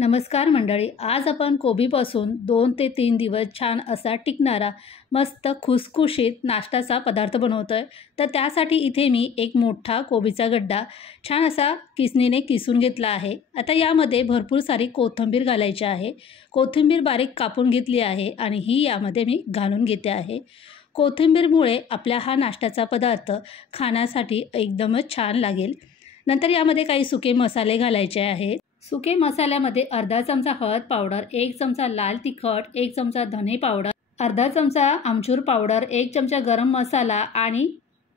नमस्कार मंडळी, आज आपण कोबीपासून 2 ते 3 दिवस छान असा टिकणारा मस्त खुसखुशीत नाश्त्याचा पदार्थ बनवतोय। तर त्यासाठी इथे मी एक मोठा कोबीचा गड्डा छान असा किसणीने किसून घेतला आहे। आता यामध्ये भरपूर सारी कोथिंबीर घालायची आहे। कोथिंबीर बारीक कापून घेतली आहे आणि ही यामध्ये मी घालून घेते आहे। कोथिंबीरमुळे आपल्या हा नाश्त्याचा पदार्थ खाण्यासाठी एकदमच छान लागेल। नंतर यामध्ये काही सुके मसाले घालायचे आहेत। सुके मसाल्यामध्ये अर्धा चमचा हळद पावडर, 1 चमचा लाल तिखट, 1 चमचा धने पावडर, अर्धा चमचा आमचूर पावडर, 1 चमचा गरम मसाला आणि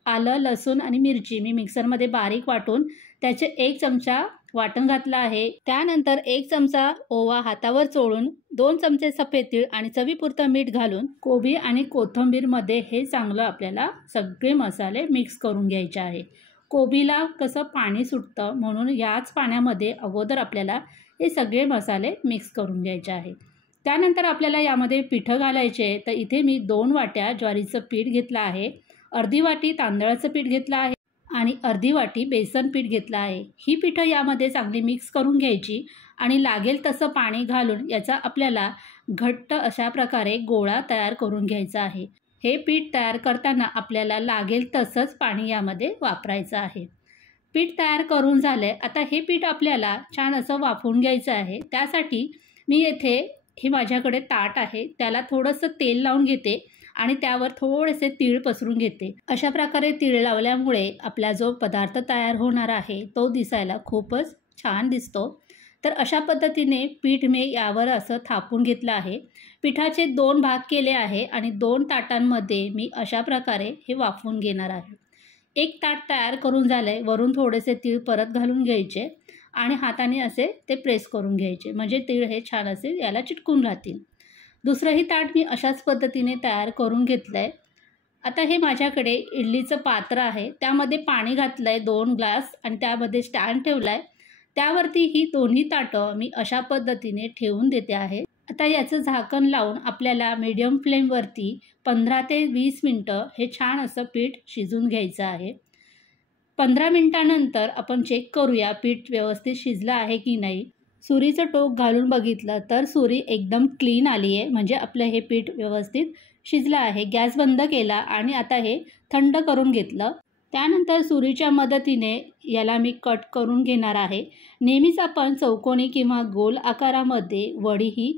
आलं, लसूण आणि मिरची मी मिक्सरमध्ये बारीक वाटून त्याचे 1 चमचा वाटण घातला आहे। त्यानंतर 1 चमचा ओवा हातावर चोळून 2 चमचे सफेद तीळ आणि चवीपुरतं मीठ घालून कोबी आणि कोथिंबीरमध्ये हे चांगलं आपल्याला सगळे मसाले मिक्स करून घ्यायचे आहे। कोबीला कसं पाणी सुटतं म्हणून याच पाण्यामध्ये अगोदर आपल्याला हे सगळे मसाले मिक्स करून घ्यायचे आहे। त्यानंतर आपल्याला यामध्ये पिठं घालायचे। तर इथे मी 2 वाट्या ज्वारीचं पीठ घेतलं आहे, अर्धी वाटी तांदळाचं पीठ घेतलं आहे आणि अर्धी वाटी बेसन पीठ घेतलं आहे। ही पिठं यामध्ये चांगली मिक्स करून घ्यायची आणि लागेल तसं पाणी घालून याचा आपल्याला घट्ट अशा प्रकारे गोळा तयार करून घ्यायचा आहे। हे पीठ तयार करताना आपल्याला लागेल तसंच पाणी यामध्ये वापरायचं आहे। पीठ तयार करून झाले। आता हे पीठ आपल्याला छान असं वाफवून घ्यायचं आहे। त्यासाठी मी येथे हे माझ्याकडे ताट आहे, त्याला थोडंसं तेल लावून घेते आणि त्यावर थोडेसे तीळ पसरून घेते। अशा प्रकारे तीळ लावल्यामुळे आपला जो पदार्थ तयार होणार आहे तो दिसायला खूपच छान दिसतो। तर अशा पद्धतीने पीठ मी यावर असं थापून घेतलं आहे। पिठाचे 2 भाग केले आहे आणि 2 ताटांमध्ये मी अशा प्रकारे हे वाफवून घेणार आहे। एक ताट तयार करून झालंय, वरून थोडेसे तीळ परत घालून घ्यायचे आणि हाताने असे ते प्रेस करून घ्यायचे, म्हणजे तीळ हे छान असे याला चिटकून राहतील। दुसरंही ताट मी अशाच पद्धतीने तयार करून घेतलंय। आता हे माझ्याकडे इडलीचं पात्र आहे, त्यामध्ये पाणी घातलंय 2 ग्लास आणि त्यामध्ये स्टँड ठेवलाय। त्यावरती ही दोन्ही ताटं मी अशा पद्धतीने ठेवून देते आहे। आता याचं झाकण लावून आपल्याला मीडियम फ्लेमवरती 15 ते 20 मिनटं हे छान असं पीठ शिजून घ्यायचं आहे। 15 मिनटानंतर आपण चेक करूया पीठ व्यवस्थित शिजलं आहे की नाही। सुरीचं टोक घालून बघितलं तर सुरी एकदम क्लीन आली आहे, म्हणजे आपलं हे पीठ व्यवस्थित शिजलं आहे। गॅस बंद केला आणि आता हे थंड करून घेतलं। त्यानंतर सुरीच्या मदतीने याला मी कट करून घेणार आहे। नेहमीच आपण चौकोनी किंवा गोल आकारामध्ये वडी ही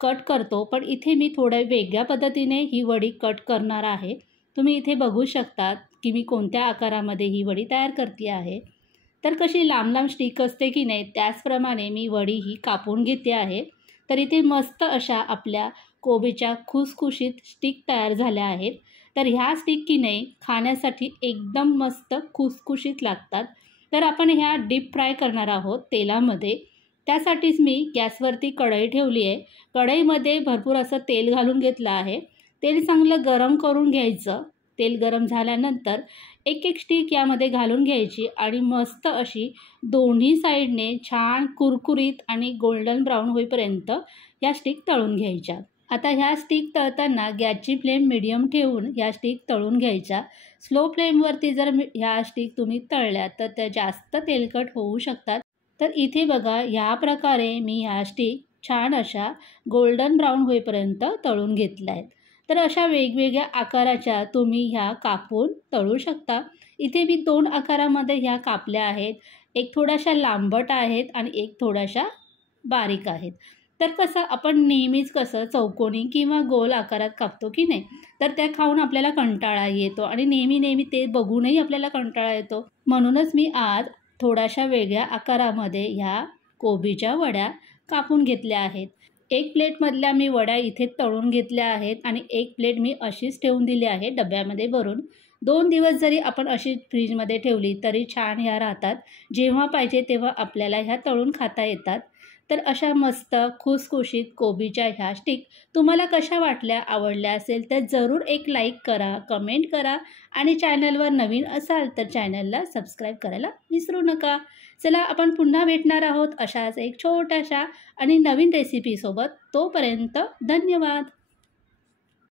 कट करतो, पण इथे मी थोड्या वेगळ्या पद्धतीने ही वडी कट करणार आहे। तुम्ही इथे बघू शकता की मी कोणत्या आकारामध्ये ही वडी तयार करते आहे। तर कशी लांब लांब स्टिक असते की नाही, त्याचप्रमाणे मी वडी ही कापून घेते आहे। तर इथे मस्त अशा आपल्या कोबीच्या खुसखुशीत स्टिक तयार झाल्या आहेत। तर ह्या स्टिक की नाही खाण्यासाठी एकदम मस्त खुसखुशीत लागतात। तर आपण ह्या डीप फ्राय करणार आहोत तेलामध्ये। त्यासाठीच मी गॅसवरती कढई ठेवली आहे। कढईमध्ये भरपूर असं तेल घालून घेतलं आहे। तेल चांगलं गरम करून घ्यायचं। तेल गरम झाल्यानंतर एक एक स्टिक यामध्ये घालून घ्यायची आणि मस्त अशी दोन्ही साईडने छान कुरकुरीत आणि गोल्डन ब्राऊन होईपर्यंत या स्टिक तळून घ्यायच्या। आता ह्या स्टिक तळताना गॅसची फ्लेम मीडियम ठेवून ह्या स्टिक तळून घ्यायच्या। स्लो फ्लेमवरती जर ह्या स्टिक तुम्ही तळल्या तर त्या जास्त तेलकट होऊ शकतात। तर इथे बघा, ह्या प्रकारे मी ह्या स्टिक छान अशा गोल्डन ब्राऊन होईपर्यंत तळून घेतल्या आहेत। तर अशा वेगवेगळ्या आकाराच्या तुम्ही ह्या कापून तळू शकता। इथे मी 2 आकारामध्ये ह्या कापल्या आहेत, एक थोड्याशा लांबट आहेत आणि एक थोड्याशा बारीक आहेत। तर कसं आपण नेहमीच कसं चौकोनी किंवा गोल आकारात कापतो की नाही, तर त्या खाऊन आपल्याला कंटाळा येतो आणि नेहमी ते बघूनही आपल्याला कंटाळा येतो। म्हणूनच मी आज थोड्याशा वेगळ्या आकारामध्ये ह्या कोबीच्या वड्या कापून घेतल्या आहेत। एक प्लेटमधल्या मी वड्या इथे तळून घेतल्या आहेत आणि एक प्लेट मी अशीच ठेवून दिली आहे डब्यामध्ये भरून। 2 दिवस जरी आपण अशी फ्रीजमध्ये ठेवली तरी छान ह्या राहतात। जेव्हा पाहिजे तेव्हा आपल्याला ह्या तळून खाता येतात। तर अशा मस्त खुसखुशीत कोबीच्या ह्या स्टिक तुम्हाला कशा वाटल्या, आवडल्या असेल तर जरूर एक लाईक करा, कमेंट करा आणि चॅनलवर नवीन असाल तर चॅनलला सबस्क्राईब करायला विसरू नका। चला, आपण पुन्हा भेटणार आहोत अशाच एक छोट्याशा आणि नवीन रेसिपीसोबत। तोपर्यंत धन्यवाद।